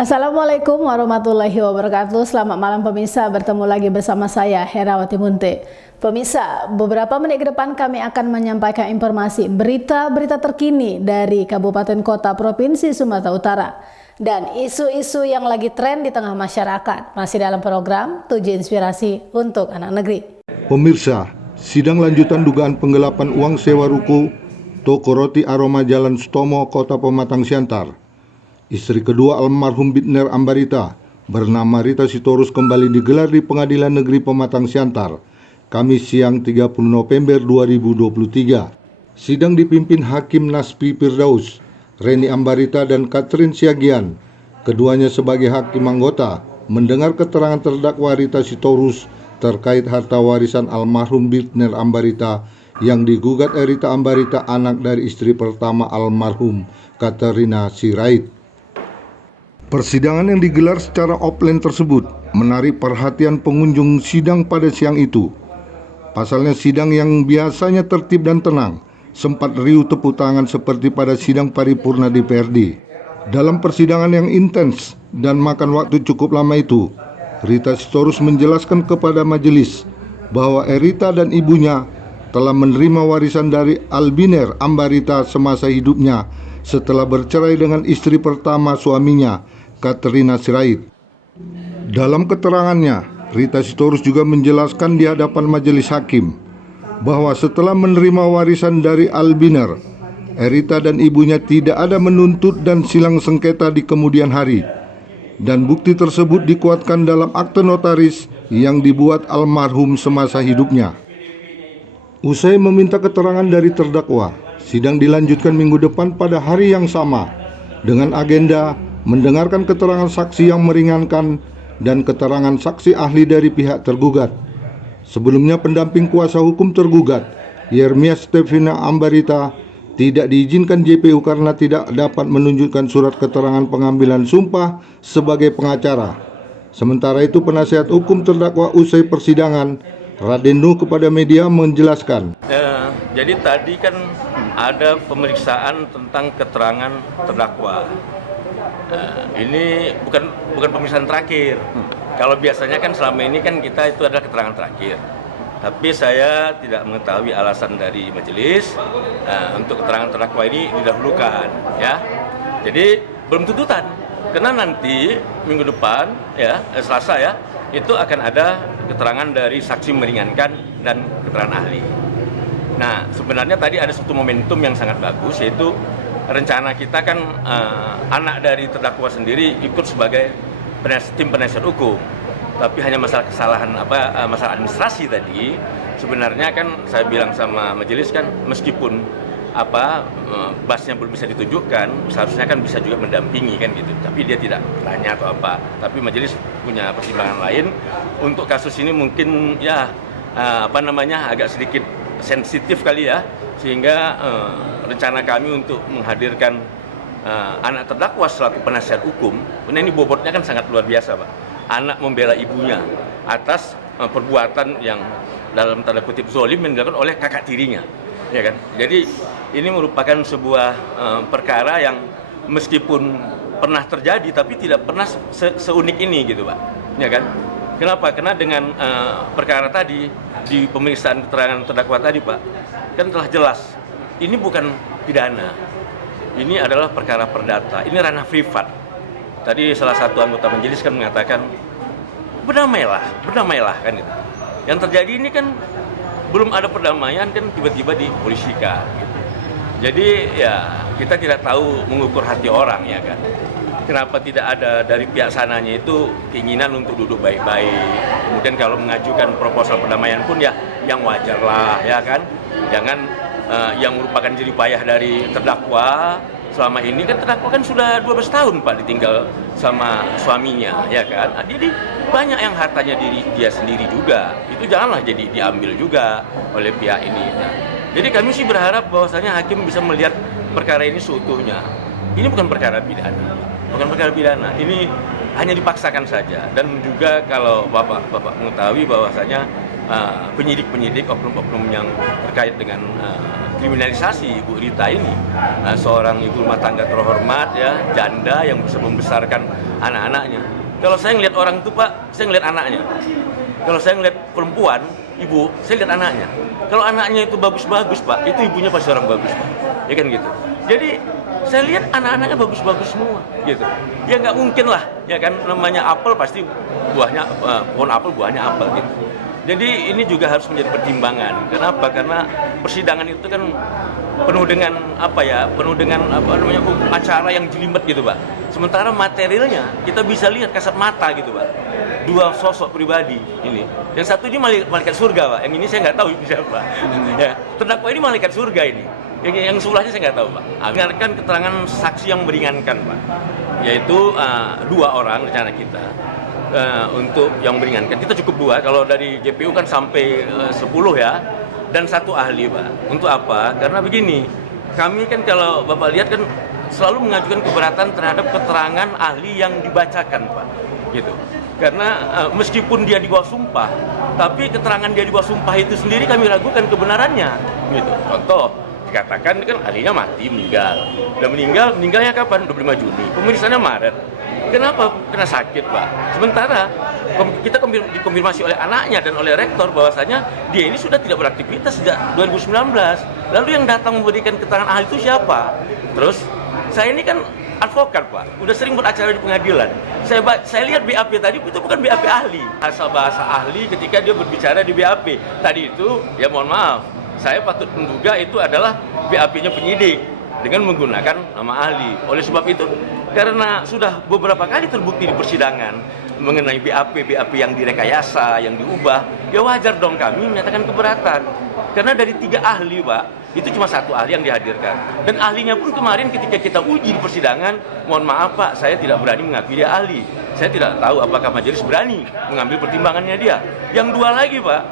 Assalamualaikum warahmatullahi wabarakatuh. Selamat malam pemirsa, bertemu lagi bersama saya Herawati Munte. Pemirsa, beberapa menit ke depan kami akan menyampaikan informasi berita-berita terkini dari Kabupaten Kota Provinsi Sumatera Utara dan isu-isu yang lagi tren di tengah masyarakat. Masih dalam program 7 Inspirasi untuk Anak Negeri. Pemirsa, sidang lanjutan dugaan penggelapan uang sewa ruko toko roti Aroma Jalan Sutomo, Kota Pematang Siantar. Istri kedua almarhum Bitner Ambarita bernama Rita Sitorus kembali digelar di Pengadilan Negeri Pematang Siantar, Kamis siang 30 November 2023. Sidang dipimpin Hakim Naspi Firdaus, Reni Ambarita dan Catherine Siagian. Keduanya sebagai hakim anggota mendengar keterangan terdakwa Rita Sitorus terkait harta warisan almarhum Bitner Ambarita yang digugat Rita Ambarita, anak dari istri pertama almarhum Katerina Sirait. Persidangan yang digelar secara offline tersebut menarik perhatian pengunjung sidang pada siang itu. Pasalnya sidang yang biasanya tertib dan tenang sempat riuh tepuk tangan seperti pada sidang paripurna DPRD. Dalam persidangan yang intens dan makan waktu cukup lama itu, Rita Sitorus menjelaskan kepada majelis bahwa Rita dan ibunya telah menerima warisan dari Albiner Ambarita semasa hidupnya setelah bercerai dengan istri pertama suaminya, Katerina Sirait. Dalam keterangannya, Rita Sitorus juga menjelaskan di hadapan majelis hakim bahwa setelah menerima warisan dari Albiner, Rita dan ibunya tidak ada menuntut dan silang sengketa di kemudian hari, dan bukti tersebut dikuatkan dalam akte notaris yang dibuat almarhum semasa hidupnya. Usai meminta keterangan dari terdakwa, sidang dilanjutkan minggu depan pada hari yang sama dengan agenda mendengarkan keterangan saksi yang meringankan dan keterangan saksi ahli dari pihak tergugat. Sebelumnya pendamping kuasa hukum tergugat, Yermia Stefina Ambarita, tidak diizinkan JPU karena tidak dapat menunjukkan surat keterangan pengambilan sumpah sebagai pengacara. Sementara itu penasihat hukum terdakwa usai persidangan, Raden Nuh, kepada media menjelaskan. Jadi tadi kan ada pemeriksaan tentang keterangan terdakwa. Ini bukan pemeriksaan terakhir. Kalau biasanya kan selama ini kan kita itu adalah keterangan terakhir. Tapi saya tidak mengetahui alasan dari majelis untuk keterangan terdakwa ini didahulukan, ya. Jadi belum tuntutan. Karena nanti minggu depan, ya, Selasa ya, itu akan ada keterangan dari saksi meringankan dan keterangan ahli. Nah, sebenarnya tadi ada satu momentum yang sangat bagus, yaitu rencana kita kan anak dari terdakwa sendiri ikut sebagai tim penasihat hukum, tapi hanya masalah kesalahan masalah administrasi tadi. Sebenarnya kan saya bilang sama majelis kan, meskipun basnya belum bisa ditunjukkan, seharusnya kan bisa juga mendampingi kan gitu. Tapi dia tidak tanya atau apa. Tapi majelis punya pertimbangan lain. Untuk kasus ini mungkin ya agak sedikit sensitif kali ya, sehingga rencana kami untuk menghadirkan anak terdakwa selaku penasihat hukum. Ini bobotnya kan sangat luar biasa, Pak. Anak membela ibunya atas perbuatan yang dalam tanda kutip zolim yang dilakukan oleh kakak tirinya, ya kan. Jadi ini merupakan sebuah perkara yang meskipun pernah terjadi tapi tidak pernah seunik ini gitu, Pak, ya kan. Kenapa? Karena dengan perkara tadi di pemeriksaan keterangan terdakwa tadi, Pak, kan telah jelas ini bukan pidana, ini adalah perkara perdata, ini ranah privat. Tadi salah satu anggota majelis kan mengatakan berdamailah kan itu. Yang terjadi ini kan belum ada perdamaian kan tiba-tiba dipolisikan gitu. Jadi ya kita tidak tahu mengukur hati orang, ya kan. Kenapa tidak ada dari pihak sananya itu keinginan untuk duduk baik-baik. Kemudian kalau mengajukan proposal perdamaian pun ya yang wajar lah, ya kan. Jangan yang merupakan jerih payah dari terdakwa. Selama ini kan terdakwa kan sudah 12 tahun, Pak, ditinggal sama suaminya, ya kan. Jadi banyak yang hartanya dia sendiri juga. Itu janganlah jadi diambil juga oleh pihak ini. Nah, jadi kami sih berharap bahwasanya hakim bisa melihat perkara ini seutuhnya. Ini bukan perkara pidana. Bukan perkara pidana. Ini hanya dipaksakan saja. Dan juga kalau Bapak mengetahui bahwasanya penyidik-penyidik oknum-oknum yang terkait dengan mengkriminalisasi Ibu Rita ini, seorang ibu rumah tangga terhormat ya, janda yang bisa membesarkan anak-anaknya. Kalau saya ngelihat orang itu Pak, saya ngelihat anaknya. Kalau saya ngelihat perempuan, ibu, saya lihat anaknya. Kalau anaknya itu bagus-bagus Pak, itu ibunya pasti orang bagus Pak, ya kan gitu. Jadi saya lihat anak-anaknya bagus-bagus semua, gitu. Ya nggak mungkin lah, ya kan, namanya apel pasti buahnya, pohon apel buahnya apel gitu. Jadi ini juga harus menjadi pertimbangan. Kenapa? Karena persidangan itu kan penuh dengan penuh dengan acara yang jelimet gitu Pak. Sementara materialnya kita bisa lihat kasat mata gitu Pak. Dua sosok pribadi ini. Yang satu ini malaikat surga Pak. Yang ini saya nggak tahu ini siapa. Ya, terdakwa ini malaikat surga ini. Yang sebelahnya saya nggak tahu Pak. Dengarkan keterangan saksi yang meringankan Pak. Yaitu 2 orang rencana kita. Untuk yang meringankan kita cukup 2, kalau dari JPU kan sampai 10 ya, dan 1 ahli Pak. Untuk apa? Karena begini, kami kan kalau Bapak lihat kan selalu mengajukan keberatan terhadap keterangan ahli yang dibacakan Pak, gitu. Karena meskipun dia di bawah sumpah, tapi keterangan dia di bawah sumpah itu sendiri kami ragukan kebenarannya, gitu. Contoh, dikatakan kan ahlinya mati, meninggal. Dan meninggalnya kapan? 25 Juni. Pemeriksaannya Maret. Kenapa kena sakit Pak? Sementara kita dikonfirmasi oleh anaknya dan oleh rektor bahwasanya dia ini sudah tidak beraktivitas sejak 2019. Lalu yang datang memberikan keterangan ahli itu siapa? Terus saya ini kan advokat Pak, udah sering beracara di pengadilan. Saya lihat BAP tadi itu bukan BAP ahli. Asal bahasa ahli ketika dia berbicara di BAP tadi itu, ya mohon maaf, saya patut menduga itu adalah BAP-nya penyidik dengan menggunakan nama ahli. Oleh sebab itu, karena sudah beberapa kali terbukti di persidangan mengenai BAP yang direkayasa, yang diubah, ya wajar dong kami menyatakan keberatan. Karena dari 3 ahli Pak, itu cuma 1 ahli yang dihadirkan. Dan ahlinya pun kemarin ketika kita uji di persidangan, mohon maaf Pak, saya tidak berani mengakui dia ahli. Saya tidak tahu apakah majelis berani mengambil pertimbangannya dia. Yang 2 lagi Pak,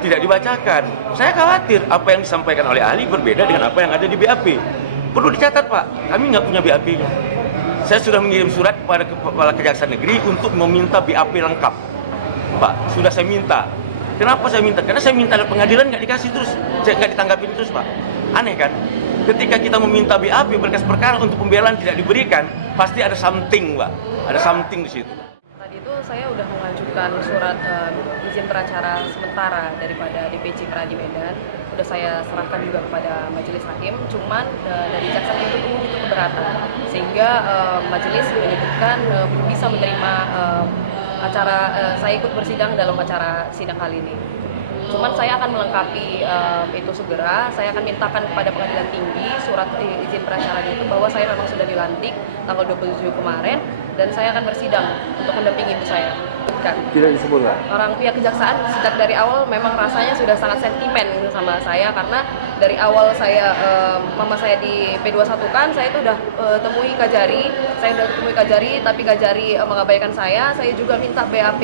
tidak dibacakan. Saya khawatir apa yang disampaikan oleh ahli berbeda dengan apa yang ada di BAP. Perlu dicatat Pak, kami nggak punya BAP-nya. Saya sudah mengirim surat kepada Kepala Kejaksaan Negeri untuk meminta BAP lengkap. Pak, sudah saya minta. Kenapa saya minta? Karena saya minta pengadilan nggak dikasih terus, nggak ditanggapin terus Pak. Aneh kan? Ketika kita meminta BAP berkas perkara untuk pembelaan tidak diberikan, pasti ada something Pak, ada something di situ. Itu saya udah mengajukan surat izin peracara sementara daripada DPC Peradi Medan. Udah saya serahkan juga kepada majelis hakim, cuman dari jaksa itu keberatan, sehingga majelis menyebutkan bisa menerima acara saya ikut bersidang dalam acara sidang kali ini. Cuman saya akan melengkapi itu segera. Saya akan mintakan kepada pengadilan tinggi surat izin peracaranya itu bahwa saya memang sudah dilantik tanggal 27 kemarin dan saya akan bersidang untuk mendampingi ibu saya. Tidak disebut Pak? Orang pihak kejaksaan sejak dari awal memang rasanya sudah sangat sentimen sama saya, karena dari awal saya mama saya di P21 kan, saya itu udah temui Kajari, tapi Kajari mengabaikan saya. Saya juga minta BAP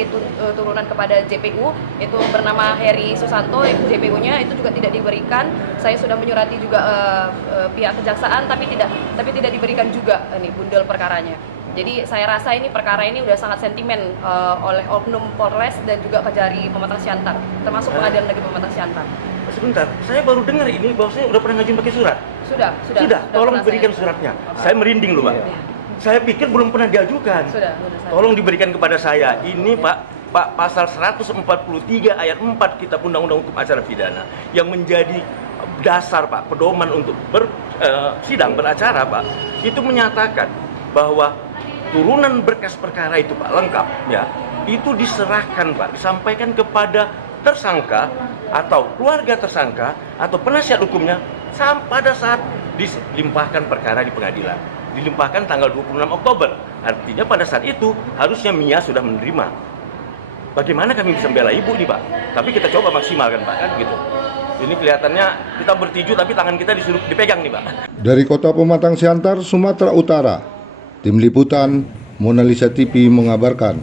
turunan kepada JPU, itu bernama Heri Susanto, JPU-nya itu juga tidak diberikan. Saya sudah menyurati juga pihak kejaksaan, tapi tidak diberikan juga ini bundel perkaranya. Jadi saya rasa ini perkara ini udah sangat sentimen oleh Oknum Polres dan juga Kajari Pematang Siantar, termasuk Pengadilan Negeri Pematang Siantar. Sebentar, saya baru dengar ini bahwa saya udah pernah ngajuin pakai surat. Sudah. Tolong berikan suratnya. Saya merinding loh Pak. Saya pikir belum pernah diajukan. Sudah. Tolong diberikan kepada saya. Ini Pak pasal 143 ayat 4 Kitab Undang-Undang Hukum Acara Pidana yang menjadi dasar Pak, pedoman untuk sidang beracara Pak, itu menyatakan bahwa turunan berkas perkara itu Pak lengkap ya, itu diserahkan Pak, disampaikan kepada tersangka atau keluarga tersangka atau penasihat hukumnya pada saat dilimpahkan perkara di pengadilan. Dilimpahkan tanggal 26 Oktober. Artinya pada saat itu harusnya Mia sudah menerima. Bagaimana kami bisa membela ibu nih Pak? Tapi kita coba maksimalkan Pak kan gitu. Ini kelihatannya kita bertiju tapi tangan kita disuruh dipegang nih Pak. Dari Kota Pematang Siantar, Sumatera Utara, Tim Liputan Mona Lisa TV mengabarkan.